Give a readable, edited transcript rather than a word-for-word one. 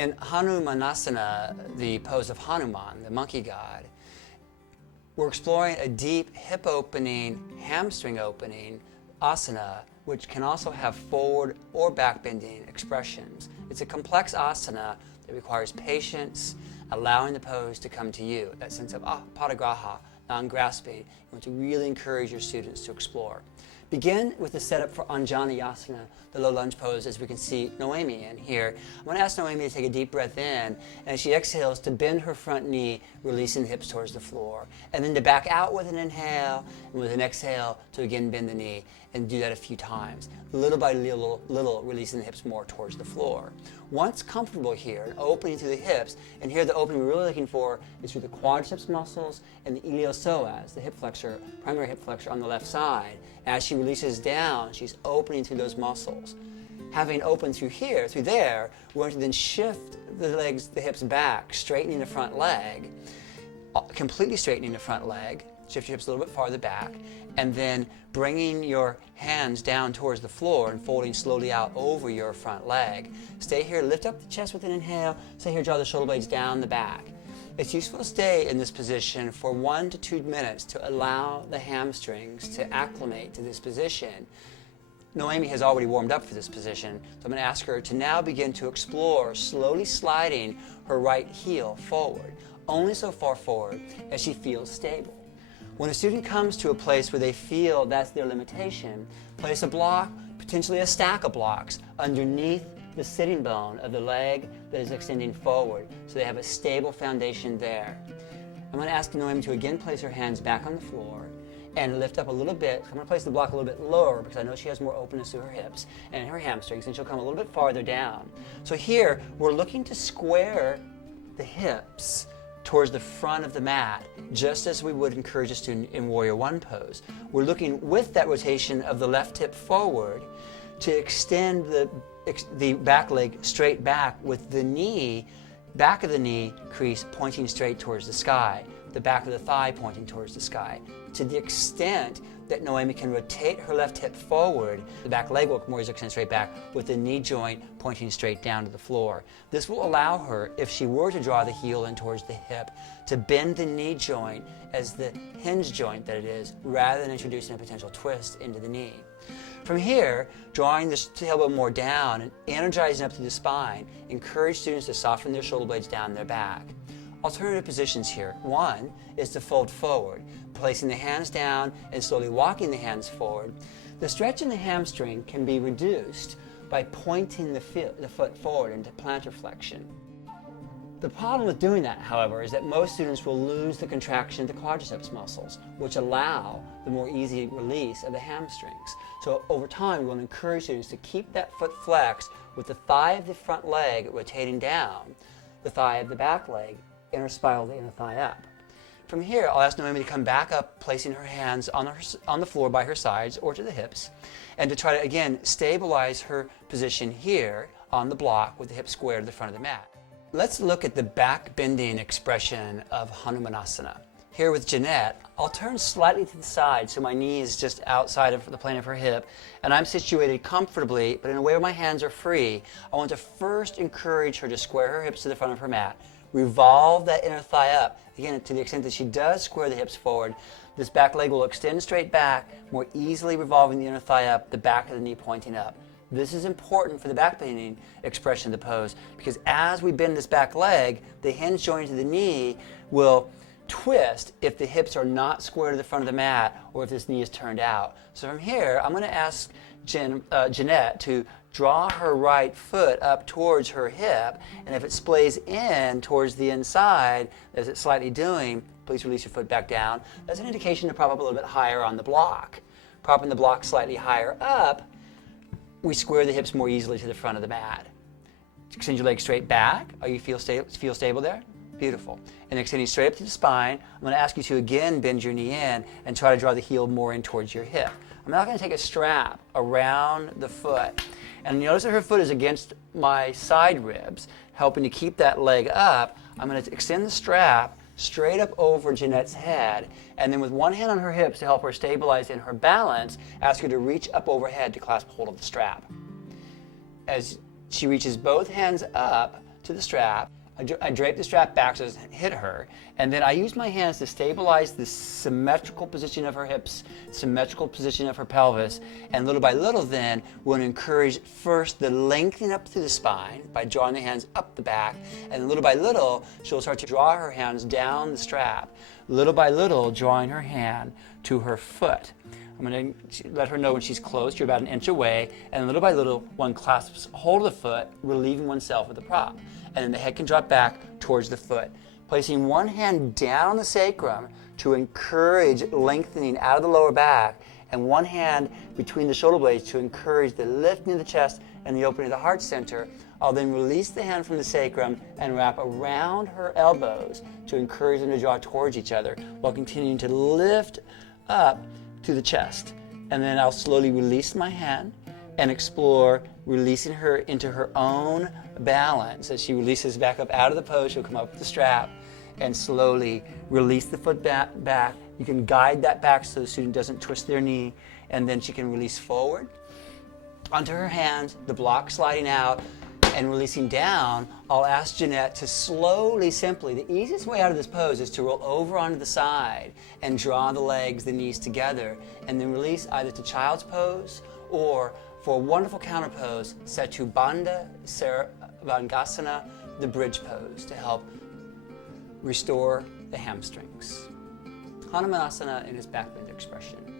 In Hanumanasana, the pose of Hanuman, the monkey god, we're exploring a deep hip opening, hamstring opening asana, which can also have forward or back bending expressions. It's a complex asana that requires patience, allowing the pose to come to you, that sense of Aparigraha, non-grasping. You want to really encourage your students to explore. Begin with the setup for Anjaneyasana, the low lunge pose, as we can see Noemi in here. I'm going to ask Noemi to take a deep breath in, and as she exhales, to bend her front knee, releasing the hips towards the floor. And then to back out with an inhale, and with an exhale, to again bend the knee, and do that a few times. Little by little, releasing the hips more towards the floor. Once comfortable here, and opening through the hips, and here the opening we're really looking for is through the quadriceps muscles and the iliopsoas, the hip flexor, primary hip flexor on the left side. As she releases down, she's opening through those muscles. Having opened through here, through there, we're going to then shift the legs, the hips back, straightening the front leg, completely straightening the front leg. Shift your hips a little bit farther back, and then bringing your hands down towards the floor and folding slowly out over your front leg. Stay here, lift up the chest with an inhale. Stay here, draw the shoulder blades down the back. It's useful to stay in this position for 1 to 2 minutes to allow the hamstrings to acclimate to this position. Noemi has already warmed up for this position, so I'm going to ask her to now begin to explore, slowly sliding her right heel forward, only so far forward as she feels stable. When a student comes to a place where they feel that's their limitation, place a block, potentially a stack of blocks, underneath the sitting bone of the leg that is extending forward, so they have a stable foundation there. I'm going to ask Noemi to again place her hands back on the floor and lift up a little bit. I'm going to place the block a little bit lower because I know she has more openness to her hips and her hamstrings, and she'll come a little bit farther down. So here, we're looking to square the hips towards the front of the mat, just as we would encourage a student in Warrior One pose. We're looking with that rotation of the left hip forward to extend the back leg straight back with the knee, back of the knee crease pointing straight towards the sky, the back of the thigh pointing towards the sky. To the extent that Noemi can rotate her left hip forward, the back leg will more easily extend straight back with the knee joint pointing straight down to the floor. This will allow her, if she were to draw the heel in towards the hip, to bend the knee joint as the hinge joint that it is, rather than introducing a potential twist into the knee. From here, drawing the tailbone more down and energizing up through the spine, encourage students to soften their shoulder blades down their back. Alternative positions here. One is to fold forward, placing the hands down and slowly walking the hands forward. The stretch in the hamstring can be reduced by pointing the foot forward into plantar flexion. The problem with doing that, however, is that most students will lose the contraction of the quadriceps muscles, which allow the more easy release of the hamstrings. So over time, we want to encourage students to keep that foot flexed with the thigh of the front leg rotating down, the thigh of the back leg inner spiral the inner thigh up. From here, I'll ask Noemi to come back up, placing her hands on the floor by her sides or to the hips, and to try to, again, stabilize her position here on the block with the hips squared to the front of the mat. Let's look at the back bending expression of Hanumanasana. Here with Jeanette, I'll turn slightly to the side so my knee is just outside of the plane of her hip, and I'm situated comfortably, but in a way where my hands are free. I want to first encourage her to square her hips to the front of her mat, revolve that inner thigh up. Again, to the extent that she does square the hips forward, this back leg will extend straight back, more easily revolving the inner thigh up, the back of the knee pointing up. This is important for the back bending expression of the pose, because as we bend this back leg, the hinge joint of the knee will twist if the hips are not square to the front of the mat or if this knee is turned out. So from here, I'm going to ask Jeanette to draw her right foot up towards her hip, and if it splays in towards the inside, as it's slightly doing, please release your foot back down. That's an indication to prop up a little bit higher on the block. Propping the block slightly higher up, we square the hips more easily to the front of the mat. Extend your legs straight back. You feel stable there? Beautiful. And extending straight up to the spine, I'm going to ask you to again bend your knee in and try to draw the heel more in towards your hip. I'm now going to take a strap around the foot. And notice that her foot is against my side ribs, helping to keep that leg up. I'm going to extend the strap straight up over Jeanette's head, and then with one hand on her hips to help her stabilize in her balance, ask her to reach up overhead to clasp hold of the strap. As she reaches both hands up, to the strap. I drape the strap back so it doesn't hit her, and then I use my hands to stabilize the symmetrical position of her hips, symmetrical position of her pelvis, and little by little then we'll encourage first the lengthening up through the spine by drawing the hands up the back, and little by little she'll start to draw her hands down the strap, little by little drawing her hand to her foot. I'm going to let her know when she's close, you're about an inch away, and little by little one clasps hold of the foot, relieving oneself of the prop. And then the head can drop back towards the foot. Placing one hand down the sacrum to encourage lengthening out of the lower back, and one hand between the shoulder blades to encourage the lifting of the chest and the opening of the heart center. I'll then release the hand from the sacrum and wrap around her elbows to encourage them to draw towards each other while continuing to lift up to the chest. And then I'll slowly release my hand and explore releasing her into her own balance. As she releases back up out of the pose, she'll come up with the strap and slowly release the foot back. You can guide that back so the student doesn't twist their knee, and then she can release forward onto her hands, the block sliding out, and releasing down. I'll ask Jeanette to slowly, simply, the easiest way out of this pose is to roll over onto the side and draw the legs, the knees together, and then release either to child's pose or for a wonderful counter pose, set to Bandha Sarvangasana, the bridge pose, to help restore the hamstrings. Hanumanasana in his back bend expression.